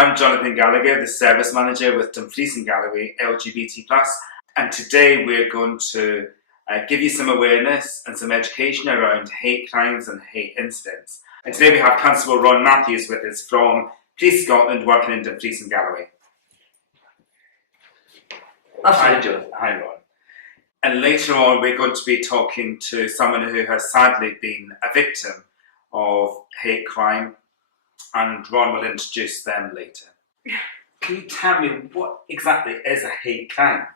I'm Jonathan Gallagher, the Service Manager with Dumfries and Galloway LGBT PLUS, and today we're going to give you some awareness and some education around hate crimes and hate incidents. And today we have Constable Ron Matthews with us from Police Scotland, working in Dumfries and Galloway. Hi, John. Hi, Ron. And later on we're going to be talking to someone who has sadly been a victim of hate crime, and Ron will introduce them later. Can you tell me what exactly is a hate crime?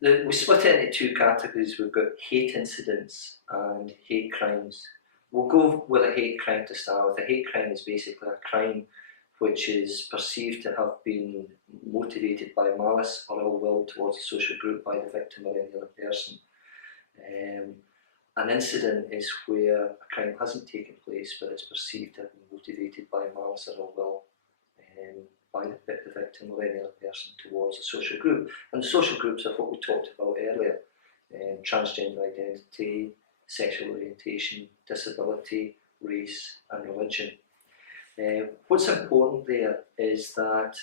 We split it into two categories. We've got hate incidents and hate crimes. We'll go with a hate crime to start with. A hate crime is basically a crime which is perceived to have been motivated by malice or ill will towards a social group by the victim or any other person. An incident is where a crime hasn't taken place but it's perceived to have been motivated by malice or ill will by the victim or any other person towards a social group. And the social groups are what we talked about earlier: transgender identity, sexual orientation, disability, race and religion. What's important there is that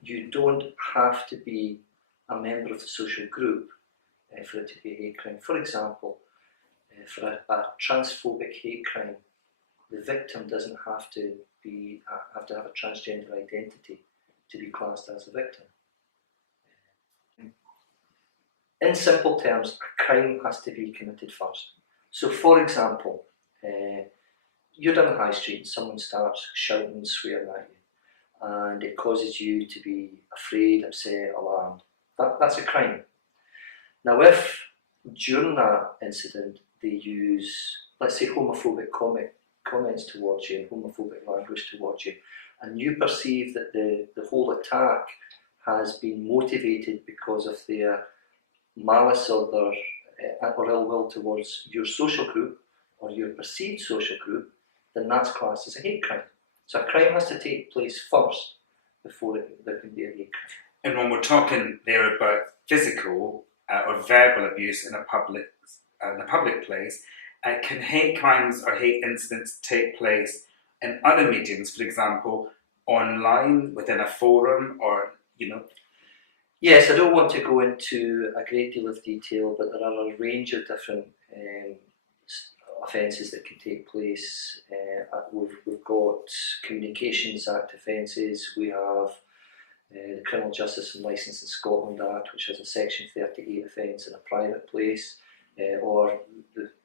you don't have to be a member of the social group for it to be a hate crime. For example, for a transphobic hate crime, the victim doesn't have to have a transgender identity to be classed as a victim. In simple terms, a crime has to be committed first. So, for example, you're down the high street and someone starts shouting and swearing at you, and it causes you to be afraid, upset, alarmed. That's a crime. Now, if during that incident they use, let's say, homophobic comments towards you, homophobic language towards you, and you perceive that the whole attack has been motivated because of their malice or their or ill will towards your social group or your perceived social group, then that's classed as a hate crime. So a crime has to take place first before there can be a hate crime. And when we're talking there about physical or verbal abuse in a public place, can hate crimes or hate incidents take place in other mediums, for example, online, within a forum, or, Yes, I don't want to go into a great deal of detail, but there are a range of different offences that can take place. We've got Communications Act offences. We have the Criminal Justice and Licence in Scotland Act, which has a Section 38 offence in a private place, or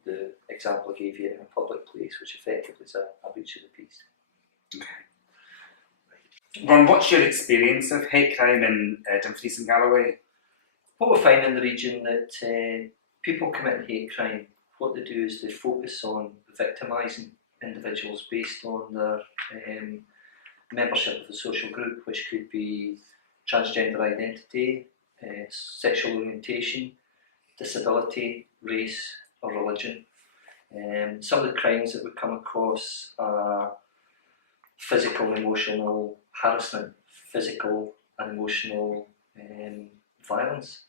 the example I gave you in a public place, which effectively is a breach of the peace. Okay. Ron, what's your experience of hate crime in Dumfries and Galloway? What we find in the region that people committing hate crime, what they do is they focus on victimising individuals based on their membership of the social group, which could be transgender identity, sexual orientation, disability, race or religion. Some of the crimes that we come across are physical and emotional harassment, physical and emotional violence.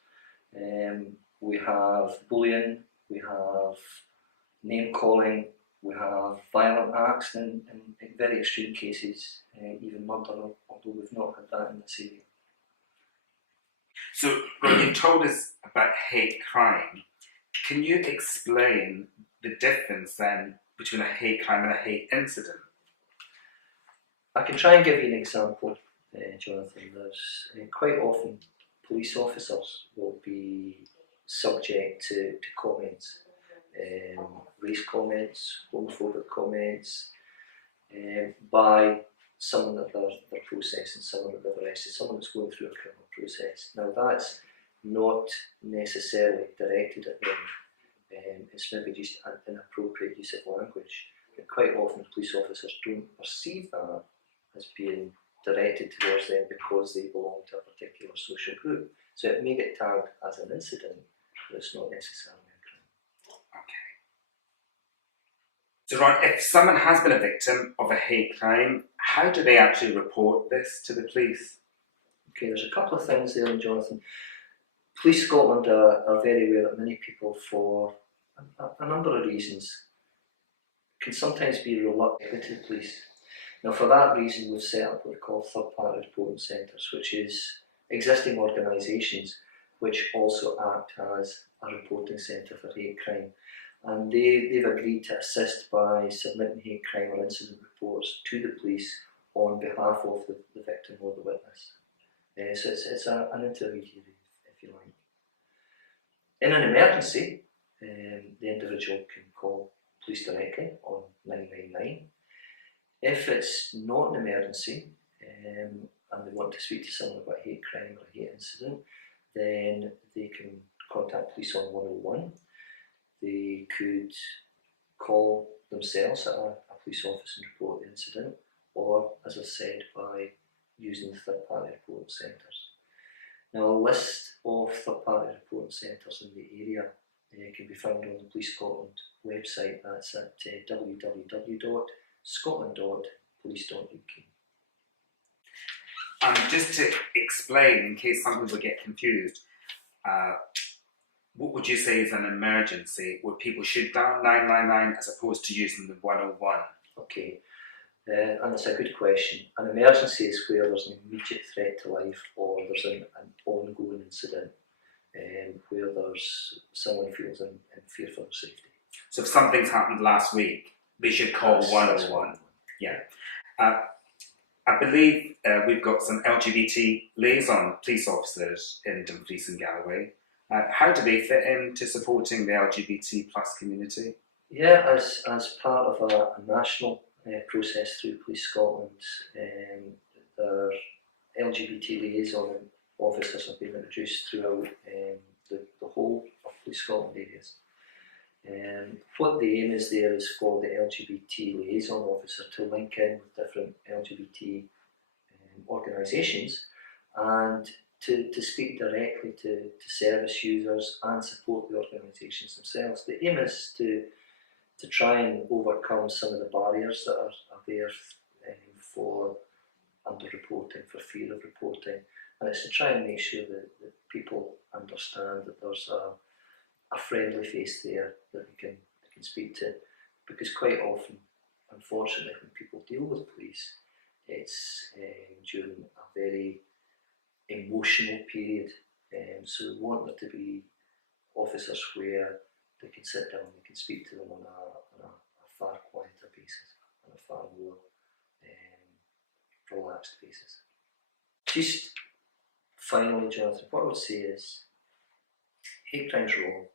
We have bullying, we have name calling, we have violent acts, and in very extreme cases, even murder, although we've not had that in this area. So, Ron, you told us about hate crime. Can you explain the difference then between a hate crime and a hate incident? I can try and give you an example, Jonathan. There's quite often police officers will be subject to comments, race comments, homophobic comments, by someone that they're processing, someone that they've arrested, someone that's going through a criminal process. Now that's not necessarily directed at them, it's maybe just an inappropriate use of language. But quite often police officers don't perceive that as being directed towards them because they belong to a particular social group. So it may get tagged as an incident, but it's not necessarily a crime. Okay. So Ron, if someone has been a victim of a hate crime, how do they actually report this to the police? Okay, there's a couple of things there, Jonathan. Police Scotland are very aware that many people, for a number of reasons, can sometimes be reluctant to the police. Now, for that reason, we've set up what we call third-party reporting centres, which is existing organisations which also act as a reporting centre for hate crime. And they've agreed to assist by submitting hate crime or incident reports to the police on behalf of the victim or the witness. So it's an intermediary, if you like. In an emergency, the individual can call police directly on 999. If it's not an emergency and they want to speak to someone about a hate crime or a hate incident, then they can contact police on 101. They could call themselves at a police office and report the incident, or, as I said, by using the third-party reporting centres. Now, a list of third-party reporting centres in the area can be found on the Police Scotland website. That's at www.scotland.police.uk. And just to explain, in case some people get confused, what would you say is an emergency? Would people shoot down 999 as opposed to using the 101? Okay, and that's a good question. An emergency is where there's an immediate threat to life, or there's an ongoing incident where someone feels in fear for their safety. So if something's happened last week, they should call 101. Yeah. I believe we've got some LGBT liaison police officers in Dumfries and Galloway. How do they fit into supporting the LGBT plus community? Yeah, as part of a national process through Police Scotland, their LGBT liaison officers have been introduced throughout the whole of Police Scotland areas. What the aim is there is for the LGBT liaison officer to link in with different LGBT organisations and to speak directly to service users and support the organisations themselves. The aim is to try and overcome some of the barriers that are there for under-reporting, for fear of reporting, and it's to try and make sure that people understand that there's a friendly face there that they can speak to, because quite often, unfortunately, when people deal with police, it's during a very emotional period, so we want there to be officers where they can sit down, they can speak to them on a far quieter basis, on a far more relaxed basis. Just finally, Jonathan, what I would say is hate crime's wrong.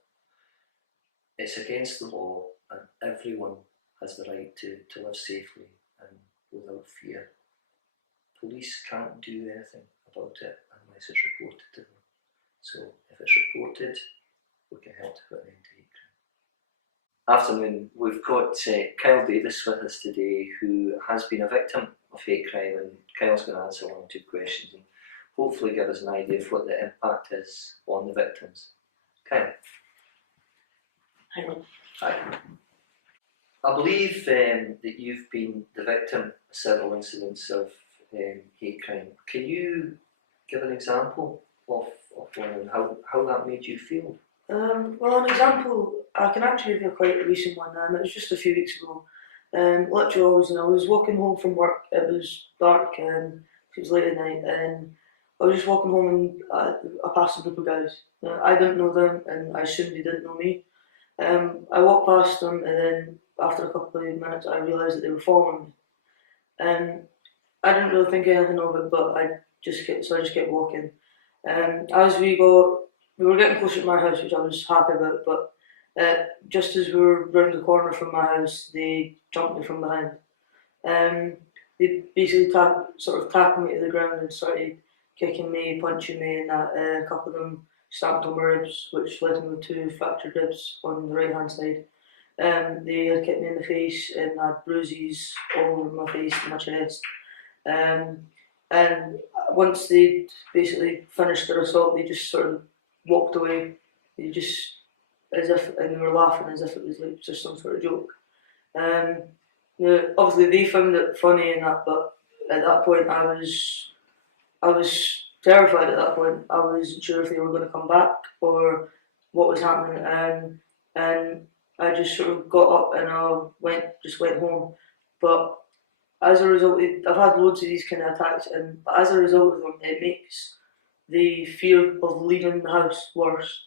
It's against the law, and everyone has the right to live safely and without fear. Police can't do anything about it unless it's reported to them. So if it's reported, we can help to put an end to hate crime. Afternoon, we've got Kyle Davis with us today, who has been a victim of hate crime, and Kyle's going to answer one or two questions and hopefully give us an idea of what the impact is on the victims. Kyle. Hi. I believe that you've been the victim of several incidents of hate crime. Can you give an example of one and how that made you feel? Well, an example, I can actually give you a quite recent one, and it was just a few weeks ago. Literally, I was walking home from work. It was dark, it was late at night, and I was just walking home, and I passed a group of guys. I didn't know them, and I assumed they didn't know me. I walked past them, and then after a couple of minutes, I realised that they were following me. I didn't really think anything of it, but I just kept walking. As we were getting closer to my house, which I was happy about, but just as we were round the corner from my house, they jumped me from behind. They basically tackled me to the ground and started kicking me, punching me, and that. A couple of them stamped on my ribs, which left me with 2 fractured ribs on the right hand side. They had kicked me in the face and had bruises all over my face and my chest. And once they'd basically finished their assault, they just sort of walked away. They were laughing as if it was like just some sort of joke. Obviously they found it funny and that, but at that point I was terrified. At that point I wasn't sure if they were going to come back or what was happening, and I just sort of got up and I went home. But as a result, I've had loads of these kind of attacks, and as a result of them, it makes the fear of leaving the house worse.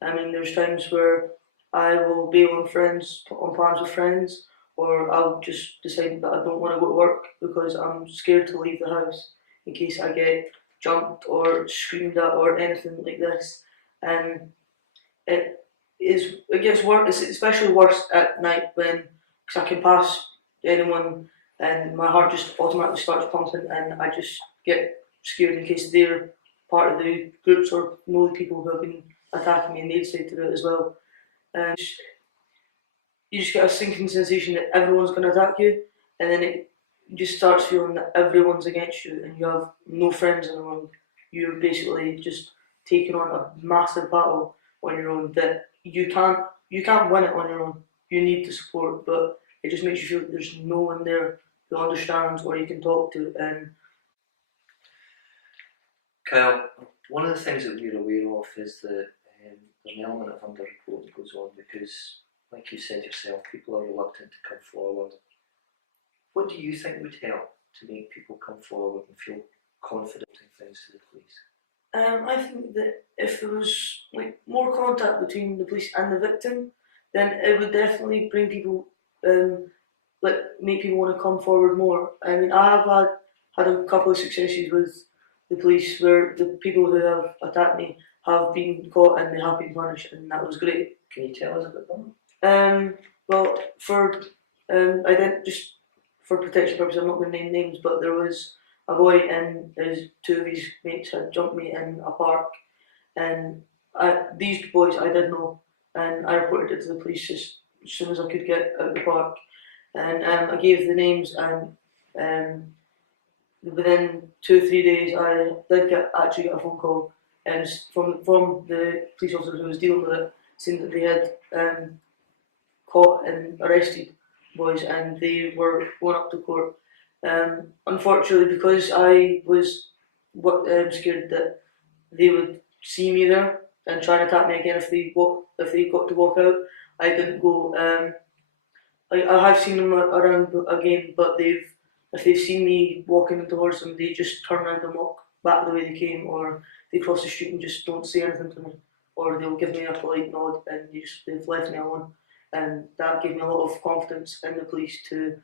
I mean, there's times where I will bail on plans with friends, or I'll just decide that I don't want to go to work because I'm scared to leave the house in case I get jumped or screamed at or anything like this. And it gets worse. It's especially worse at night when, because I can pass anyone and my heart just automatically starts pumping and I just get scared in case they're part of the groups or know the people who have been attacking me and they decide to do it as well. And you just get a sinking sensation that everyone's going to attack you, and then it just starts feeling that everyone's against you and you have no friends in the world. You're basically just taking on a massive battle on your own that you can't win it on your own. You need the support, but it just makes you feel that there's no one there who understands or you can talk to. And Kyle, one of the things that we're aware of is that there's an element of underreporting that goes on because, like you said yourself, people are reluctant to come forward. What do you think would help to make people come forward and feel confident in things to the police? I think that if there was like more contact between the police and the victim, then it would definitely bring people, like make people want to come forward more. I mean, I have had a couple of successes with the police where the people who have attacked me have been caught and they have been punished, and that was great. Can you tell us a bit more? Well, just for protection purposes, I'm not going to name names, but there was a boy and two of his mates had jumped me in a park, and these boys I did know, and I reported it to the police as soon as I could get out of the park, and I gave the names, and within 2 or 3 days I did actually get a phone call, and from the police officer who was dealing with it, saying that they had caught and arrested boys and they were going up to court. Unfortunately, because I was scared that they would see me there and try and attack me again if they got to walk out, I didn't go. Like I have seen them around again, but if they've seen me walking towards them, they just turn around and walk back the way they came, or they cross the street and just don't say anything to me, or they'll give me a polite nod and they've left me alone. And that gave me a lot of confidence in the police to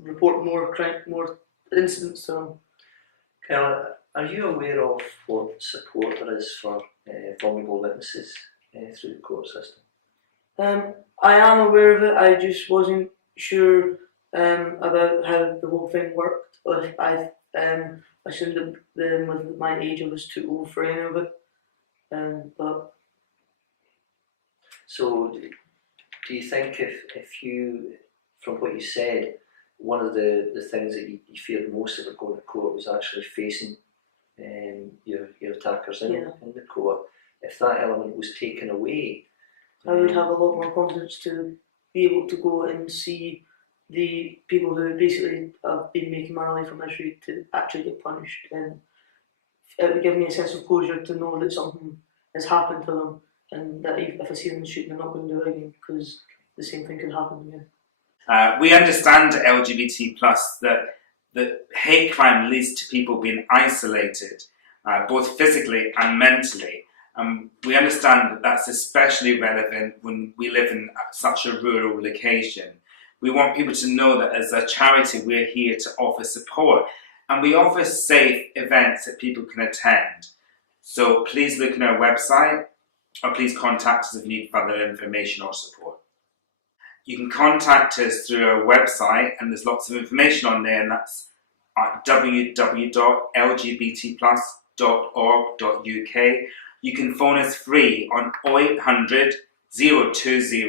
report more incidents to them. Kyle, are you aware of what support there is for vulnerable witnesses through the court system? I am aware of it, I just wasn't sure about how the whole thing worked. I assumed that with my age I was too old for any of it. But so, do you think if you, from what you said, one of the things that you feared most about going to court was actually facing your attackers in the court, if that element was taken away, I would have a lot more confidence to be able to go and see the people who basically have been making my life a misery to actually get punished, and it would give me a sense of closure to know that something has happened to them, and that if I see them in the street, they're not going to do it again because the same thing could happen again. We understand LGBT plus that hate crime leads to people being isolated, both physically and mentally. We understand that that's especially relevant when we live in such a rural location. We want people to know that as a charity we're here to offer support, and we offer safe events that people can attend. So please look on our website, or please contact us if you need further information or support. You can contact us through our website, and there's lots of information on there, and that's at www.lgbtplus.org.uk. You can phone us free on 0800 020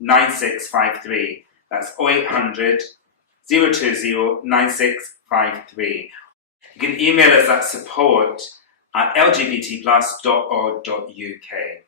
9653. That's 0800 020 9653. You can email us at support@lgbtplus.org.uk.